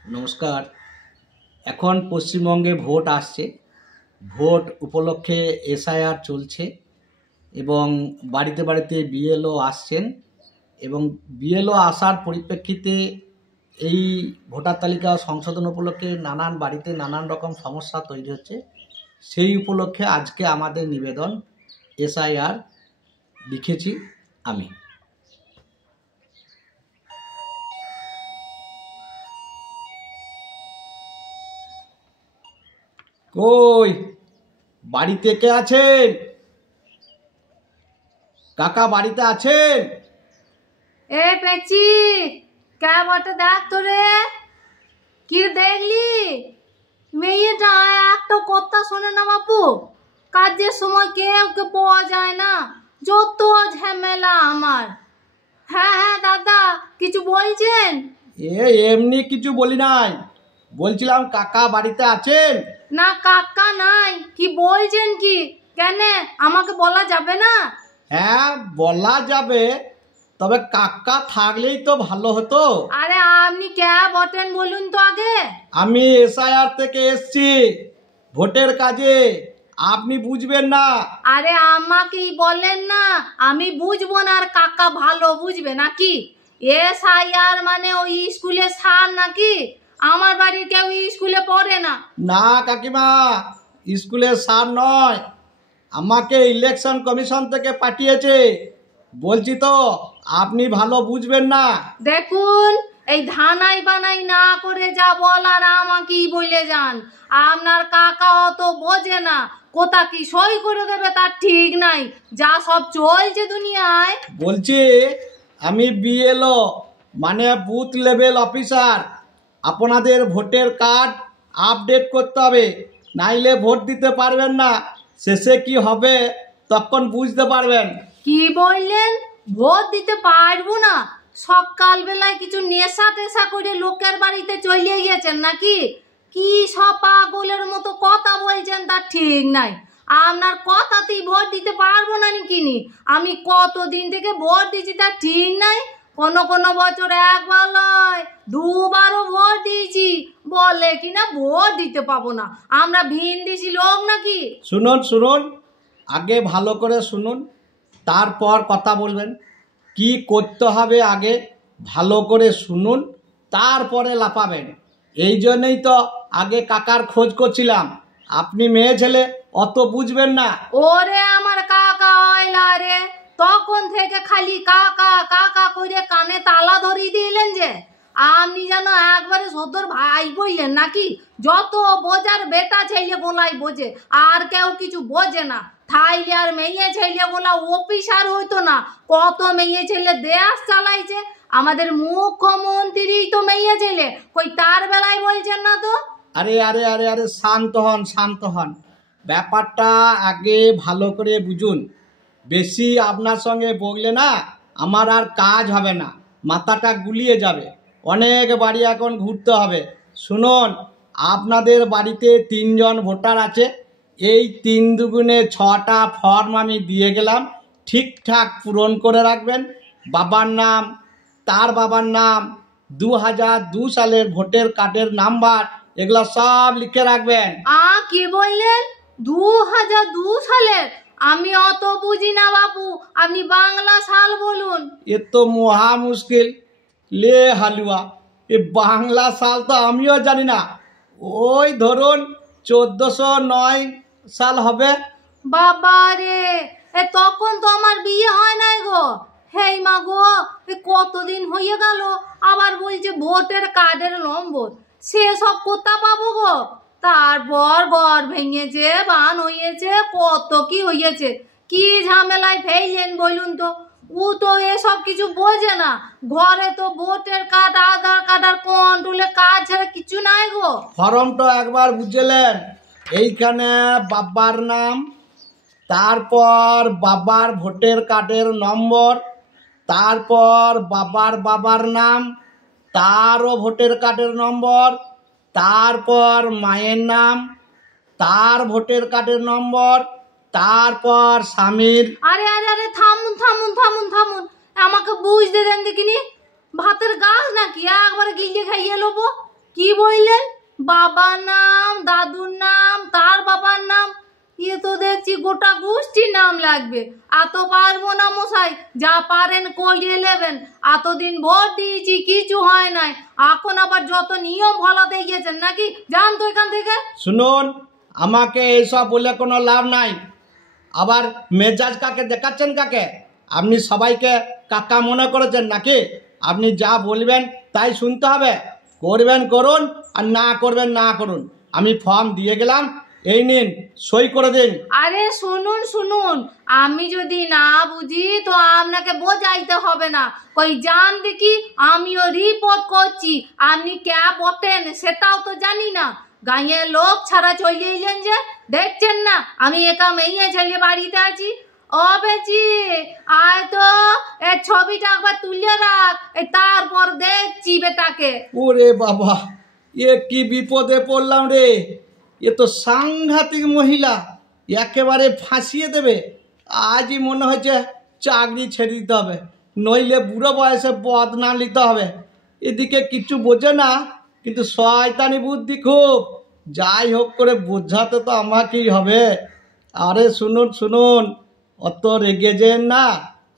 নমস্কার। এখন পশ্চিমবঙ্গে ভোট আসছে। ভোট উপলক্ষে এসআইআর চলছে এবং বাড়িতে বাড়িতে বিএলও আসছেন এবং বিএলও আসার পরিপ্রেক্ষিতে এই ভোটার তালিকা সংশোধন উপলক্ষে নানান বাড়িতে নানান রকম সমস্যা তৈরি হচ্ছে। সেই উপলক্ষে আজকে আমাদের নিবেদন এসআইআর লিখেছি আমি। কই বাড়িতে কে আছেন? কাকা বাড়িতে আছেন? এ পেঁচি কে বটে দেখ তোরে কি দেখলি মেয়েটা একটা কথা শোনে না বাপু। কাজের সময় কেউ কে পাওয়া যায় না, যত ঝামেলা আমার। হ্যাঁ হ্যাঁ দাদা কিছু বলছেন? এমনি কিছু বলি নাই, বলছিলাম কাকা বাড়িতে আছেন? না কাকা নাই। কি বলছেন কি? কেন আমাকে বলা যাবে না? হ্যাঁ বলা যাবে, তবে কাকা থাকলেই তো ভালো হতো। আরে আপনি কে বটেন বলুন তো আগে। আমি এসআইআর থেকে এসছি ভোটের কাজে, আপনি বুঝবেন না? আরে আমাকেই বলেন না, আমি বুঝবো না আর কাকা ভালো বুঝবে নাকি? এসআইআর মানে ওই স্কুলের স্যার নাকি? আমার বাড়ির কেউ স্কুলে পড়ে না। না কাকিমা, স্কুলের স্যার নয়, আমাকে ইলেকশন কমিশন থেকে পাঠিয়েছে। বলছি তো আপনি ভালো বুঝবেন না। দেখুন এই ধানাই বানাই না করে যা বলার আমাকেই বলে যান। আপনার কাকা অত বোঝে না, কোথা কি সই করে দেবে তার ঠিক নাই, যা সব চলছে দুনিয়ায়। বলছি আমি বিএলও মানে বুথ লেভেল অফিসার। আপনাদের ভোটের কার্ড আপডেট করতে হবে, নাইলে ভোট দিতে পারবেন না। শেষে কি হবে তখন বুঝতে পারবেন। কি বললেন? ভোট দিতে পারবো না? সকালবেলায় কিছু নেশা টেশা করে লোকের বাড়িতে চলে গেছেন নাকি? কি সব পাগলের মতো কথা বলছেন তার ঠিক নাই। আপনার কথাতেই ভোট দিতে পারবো না নাকি? আমি কতদিন থেকে ভোট দিচ্ছি তার ঠিক নাই। কোনো কোনো বছর একবার নয় দুবারও ভোট দিয়েছি, বলে কিনা ভোট দিতে পাবো না। আমরা ভিনদেশি লোক নাকি? শুনুন শুনুন, আগে ভালো করে শুনুন, তারপর কথা বলবেন। কি করতে হবে আগে ভালো করে শুনুন, তারপরে লাফাবেন। এই জন্যই তো আগে কাকার খোঁজ করছিলাম। আপনি মেয়ে ছেলে, অত বুঝবেন না। ওরে আমার কাকা হইলা রে, তখন থেকে খালি কাকা কাকা করে কানে তালা ধরিয়ে দিলেন যে। আপনি যেন একবারে সদর ভাই বললেন নাকি? যত বোঝার বেটা ছেলে গোলাই বোঝে, আর কেউ কিছু বোঝে না। থাইলে আর মেয়ে ছেলে গোলা অফিসার হইতো না, কত মেয়ে ছেলে দেশ চালাইছে। আমাদের মুখ্যমন্ত্রী তো মেয়ে ছেলে, কই তার বেলায় বলছেন না তো? আরে আরে আরে আরে শান্ত হন শান্ত হন, ব্যাপারটা আগে ভালো করে বুঝুন। বেশি আপনার সঙ্গে বললে না আমার আর কাজ হবে না, মাথাটা গুলিয়ে যাবে। অনেক বাড়ি এখন ঘুরতে হবে। শুনুন, আপনাদের বাড়িতে 3 জন ভোটার আছে। এই 3 দুগুণে 6টা ফর্ম আমি দিয়ে গেলাম, ঠিকঠাক পূরণ করে রাখবেন। বাবার নাম, তার বাবার নাম, 2002 সালের ভোটের কার্ডের নাম্বার, এগুলো সব লিখে রাখবেন। কি বললেন? 2002 সালের? আমি অত বুঝি না বাবু, আপনি বাংলা সাল বলুন। এ তো মহা মুশকিল লে হালুয়া, এ বাংলা সাল তো আমিও জানি না। ওই ধরুন 1409 সাল হবে। বাবা রে, তখন তো আমার বিয়ে হয় নাই গো। হেই মা গো, কতদিন হয়ে গেল, আবার বলছে ভোটের কার্ডের নম্বর। সেসব কোথা পাবো গো? তারপর ঘর ভেঙেছে, বান হয়েছে, কত কি হয়েছে। কি ঝামেলায় ফেললেন বলুন তো? ও তো এসব কিছু বোঝে না। ঘরে তো ভোটের কার্ড, আধার কার্ড আর কন্ট্রোলের কার্ড ছাড়া কিছু নাই গো। ফর্মটা একবার বুঝলেন? এইখানে বাবার নাম, তারপর বাবার ভোটের কার্ডের নম্বর, তারপর বাবার বাবার নাম, তারও ভোটের কার্ডের নম্বর, তারপর মায়ের নাম, তার ভোটের কার্ডের নম্বর, তারপর স্বামীর। আরে আরে আরে থামুন থামুন থামুন থামুন, আমাকে বুঝতে দেন দেখিনি। ভাতের গাছ নাকি একবারে গিলিয়ে খাইয়ে লোবো? কি বললেন? বাবার নাম, দাদুর নাম, তার বাবার নাম, এ তো দেখছি গোটা গোষ্ঠীর নাম লাগবে। এত পারবো না মশাই, যা পারেন করিয়ে নেবেন। এতদিন ভোট দিয়েছি, কিছু হয় নাই, এখন আবার যত নিয়ম ভালাতে গিয়েছেন নাকি? যান তো এখান থেকে। শুনুন, আমাকে এইসব বলে কোনো লাভ নাই। আবার মেজাজ কাকে দেখাচ্ছেন? কাকে? আপনি সবাইকে কাকা মনে করেছেন নাকি? আপনি যা বলবেন তাই শুনতে হবে। করবেন করুন, আর না করবেন না করুন। আমি ফর্ম দিয়ে গেলাম, এই নিন, সই করে দিন। আরে শুনুন শুনুন, আমি যদি না বুঝি তো আপনাকে বোঝাইতে হবে না। কই যান দেখি, আমিও রিপোর্ট করছি। আপনি কে বটেন সেটাও তো জানি না। গাঁয়ের লোক ছাড়া চলে এলেন যে, দেখছেন না আমি একা মেয়ে ছেলে বাড়িতে আছি। ও বেচি, আয় তো এর ছবিটা একবার তুলে রাখ, তারপর দেখছি বেটাকে। ওরে বাবা, এ কি বিপদে পড়লাম রে! এ তো সাংঘাতিক মহিলা, একেবারে ফাঁসিয়ে দেবে। আজই মনে হচ্ছে চাকরি ছেড়ে দিতে হবে, নইলে বুড়ো বয়সে বদনাম নিতে হবে। এদিকে কিছু বোঝে না, কিন্তু শয়তানি বুদ্ধি খুব। যাই হোক করে বোঝাতে তো আমাকেই হবে। আরে শুনুন শুনুন, অত রেগে যেন না,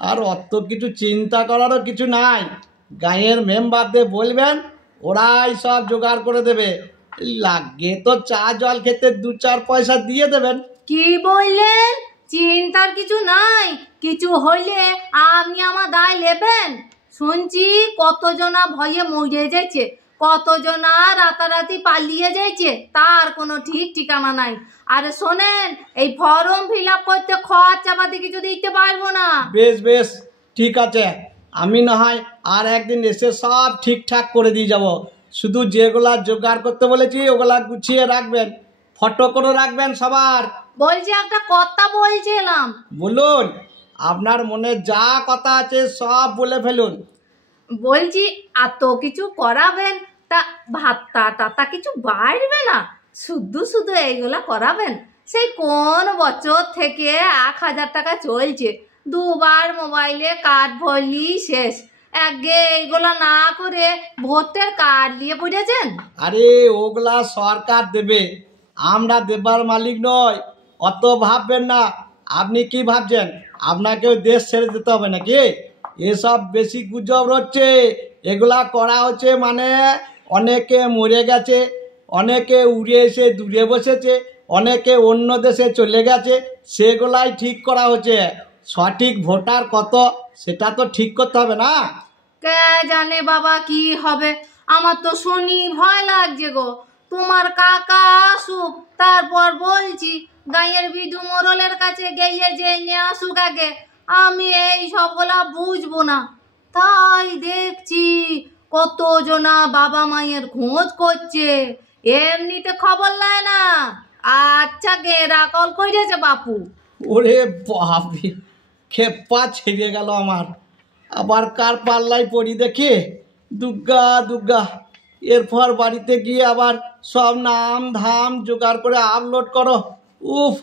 আর অত কিছু চিন্তা করারও কিছু নাই। গাঁয়ের মেম্বারদের বলবেন, ওরাই সব জোগাড় করে দেবে। লাগে তো চা জল খেতে 2-4 পয়সা দিয়ে দেবেন। কি বললেন? চিন্তার কিছু নাই, কিছু হইলে আপনি আমার দায় নেবেন। শুনছি কতজনা ভয়ে মরে যাচ্ছে, কতজনা রাতারাতি পালিয়ে যাচ্ছে, তার কোনো ঠিক ঠিকানা নাই। আরে শোনেন, এই ফর্ম ফিল আপ করতে খরচাপাতি কিছু দিতে পারবো না। বেশ বেশ, ঠিক আছে, আমি না হয় আর একদিন এসে সব ঠিকঠাক করে দিয়ে যাব। শুধু যেগুলা জোগাড় করতে বলেছি ওগুলা গুছিয়ে রাখবেন, ফটো করে রাখবেন সবার। বলছি একটা কথা বলছিলাম। বলুন, আপনার মনে যা কথা আছে সব বলে ফেলুন। বলছি এত কিছু করাবেন, তা ভাতা টাতা কিছু বাড়বে না? শুধু শুধু এইগুলা করাবেন? সেই কোন বছর থেকে 1000 টাকা চলছে, দুবার মোবাইলে কার্ড ভরলি শেষ। আগে এইগুলা না করে ভোটের কার্ড নিয়ে পড়েছেন। আরে ওগুলা সরকার দেবে, আমরা দেবার মালিক নয়, অত ভাববেন না। আপনি কি ভাবছেন আপনাকেও দেশ ছেড়ে দিতে হবে নাকি? এসব বেশি গুজব হচ্ছে। এগুলা করা হচ্ছে মানে অনেকে মরে গেছে, অনেকে উড়ে এসে দূরে বসেছে, অনেকে অন্য দেশে চলে গেছে, সেগুলাই ঠিক করা হচ্ছে। সঠিক ভোটার কত সেটা তো ঠিক করতে হবে না? কে জানে বাবা কি হবে, আমার তো শুনি ভয় লাগছে গো। তোমার কাকা আসুক, তারপর বলছি। গাঁয়ের বিধু মোরলের কাছে গিয়ে জেনে আসুক আগে, আমি এই সবগুলা বুঝবো না। তাই দেখছি কতজনা বাবা মায়ের খোঁজ করছে, এমনিতে খবর নেয় না। আচ্ছা গেরা কল করেছে বাপু। ওরে বাপরে, খেপা ছেড়ে গেল আমার। আবার কার পাল্লাই পড়ি দেখে, দুর্গা দুর্গা। এরপর বাড়িতে গিয়ে আবার সব নাম ধাম জোগাড় করে আপলোড করো। উফ,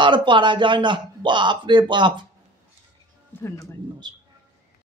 আর পারা যায় না, বাপ রে বাপ। ধন্যবাদ। নমস্কার।